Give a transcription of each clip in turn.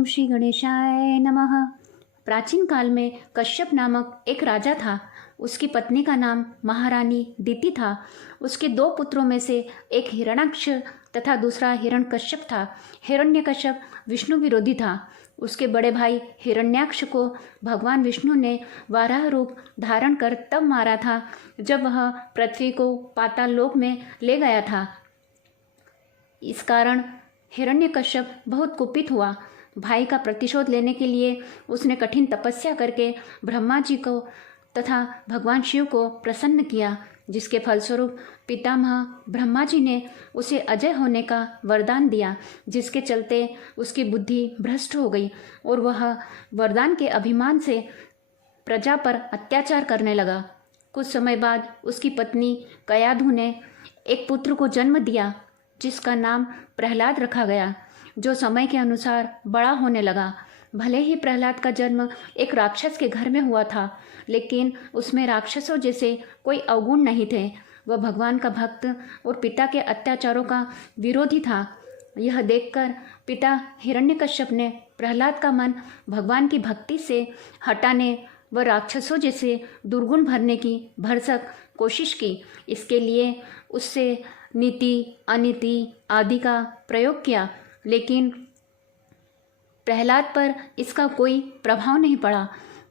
ओम श्री गणेशाय नमः। प्राचीन काल में कश्यप नामक एक राजा था। उसकी पत्नी का नाम महारानी दीति था। उसके दो पुत्रों में से एक हिरण्याक्ष तथा दूसरा हिरण्यकश्यप था। हिरण्यकश्यप विष्णु विरोधी था। उसके बड़े भाई हिरण्याक्ष को भगवान विष्णु ने वाराह रूप धारण कर तब मारा था जब वह पृथ्वी को पाताल लोक में ले गया था। इस कारण हिरण्यकश्यप बहुत कुपित हुआ। भाई का प्रतिशोध लेने के लिए उसने कठिन तपस्या करके ब्रह्मा जी को तथा भगवान शिव को प्रसन्न किया, जिसके फलस्वरूप पितामह ब्रह्मा जी ने उसे अजय होने का वरदान दिया, जिसके चलते उसकी बुद्धि भ्रष्ट हो गई और वह वरदान के अभिमान से प्रजा पर अत्याचार करने लगा। कुछ समय बाद उसकी पत्नी कयाधु ने एक पुत्र को जन्म दिया, जिसका नाम प्रहलाद रखा गया, जो समय के अनुसार बड़ा होने लगा। भले ही प्रहलाद का जन्म एक राक्षस के घर में हुआ था, लेकिन उसमें राक्षसों जैसे कोई अवगुण नहीं थे। वह भगवान का भक्त और पिता के अत्याचारों का विरोधी था। यह देखकर पिता हिरण्यकश्यप ने प्रहलाद का मन भगवान की भक्ति से हटाने व राक्षसों जैसे दुर्गुण भरने की भरसक कोशिश की। इसके लिए उससे नीति अनीति आदि का प्रयोग किया, लेकिन प्रहलाद पर इसका कोई प्रभाव नहीं पड़ा।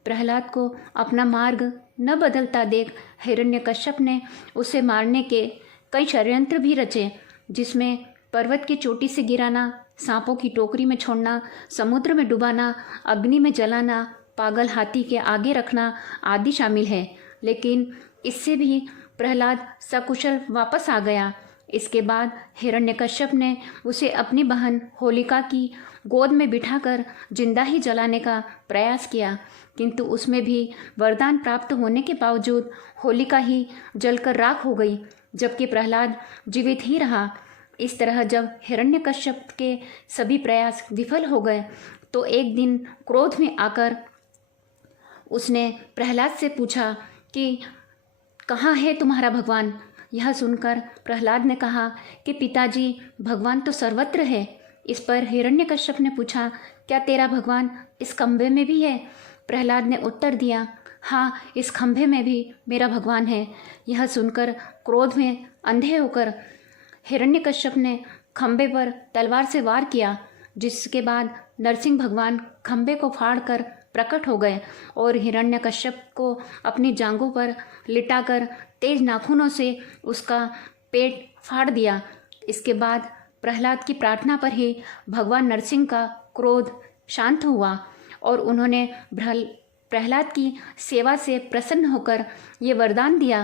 प्रहलाद को अपना मार्ग न बदलता देख हिरण्यकश्यप ने उसे मारने के कई षड्यंत्र भी रचे, जिसमें पर्वत की चोटी से गिराना, सांपों की टोकरी में छोड़ना, समुद्र में डुबाना, अग्नि में जलाना, पागल हाथी के आगे रखना आदि शामिल है। लेकिन इससे भी प्रहलाद सकुशल वापस आ गया। इसके बाद हिरण्यकश्यप ने उसे अपनी बहन होलिका की गोद में बिठाकर जिंदा ही जलाने का प्रयास किया, किंतु उसमें भी वरदान प्राप्त होने के बावजूद होलिका ही जलकर राख हो गई, जबकि प्रहलाद जीवित ही रहा। इस तरह जब हिरण्यकश्यप के सभी प्रयास विफल हो गए तो एक दिन क्रोध में आकर उसने प्रहलाद से पूछा कि कहाँ है तुम्हारा भगवान। यह सुनकर प्रहलाद ने कहा कि पिताजी, भगवान तो सर्वत्र है। इस पर हिरण्यकश्यप ने पूछा, क्या तेरा भगवान इस खंभे में भी है? प्रहलाद ने उत्तर दिया, हाँ, इस खंभे में भी मेरा भगवान है। यह सुनकर क्रोध में अंधे होकर हिरण्यकश्यप ने खंभे पर तलवार से वार किया, जिसके बाद नरसिंह भगवान खंभे को फाड़कर प्रकट हो गए और हिरण्यकश्यप को अपनी जांघों पर लिटाकर तेज नाखूनों से उसका पेट फाड़ दिया। इसके बाद प्रहलाद की प्रार्थना पर ही भगवान नरसिंह का क्रोध शांत हुआ और उन्होंने प्रहलाद की सेवा से प्रसन्न होकर ये वरदान दिया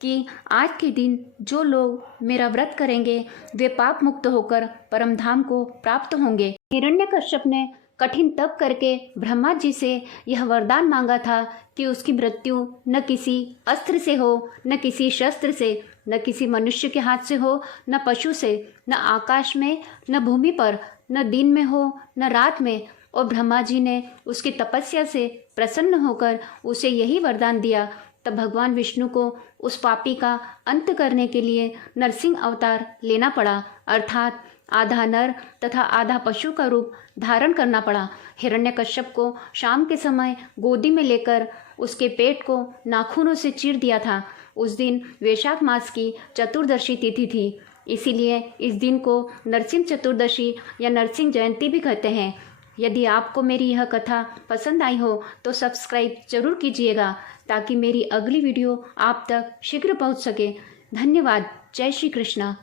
कि आज के दिन जो लोग मेरा व्रत करेंगे वे पाप मुक्त होकर परमधाम को प्राप्त होंगे। हिरण्यकश्यप ने कठिन तप करके ब्रह्मा जी से यह वरदान मांगा था कि उसकी मृत्यु न किसी अस्त्र से हो, न किसी शस्त्र से, न किसी मनुष्य के हाथ से हो, न पशु से, न आकाश में, न भूमि पर, न दिन में हो, न रात में। और ब्रह्मा जी ने उसकी तपस्या से प्रसन्न होकर उसे यही वरदान दिया। तब भगवान विष्णु को उस पापी का अंत करने के लिए नरसिंह अवतार लेना पड़ा, अर्थात आधा नर तथा आधा पशु का रूप धारण करना पड़ा। हिरण्यकश्यप को शाम के समय गोदी में लेकर उसके पेट को नाखूनों से चीर दिया था। उस दिन वैशाख मास की चतुर्दशी तिथि थी, इसीलिए इस दिन को नरसिंह चतुर्दशी या नरसिंह जयंती भी कहते हैं। यदि आपको मेरी यह कथा पसंद आई हो तो सब्सक्राइब जरूर कीजिएगा, ताकि मेरी अगली वीडियो आप तक शीघ्र पहुंच सके। धन्यवाद। जय श्री कृष्ण।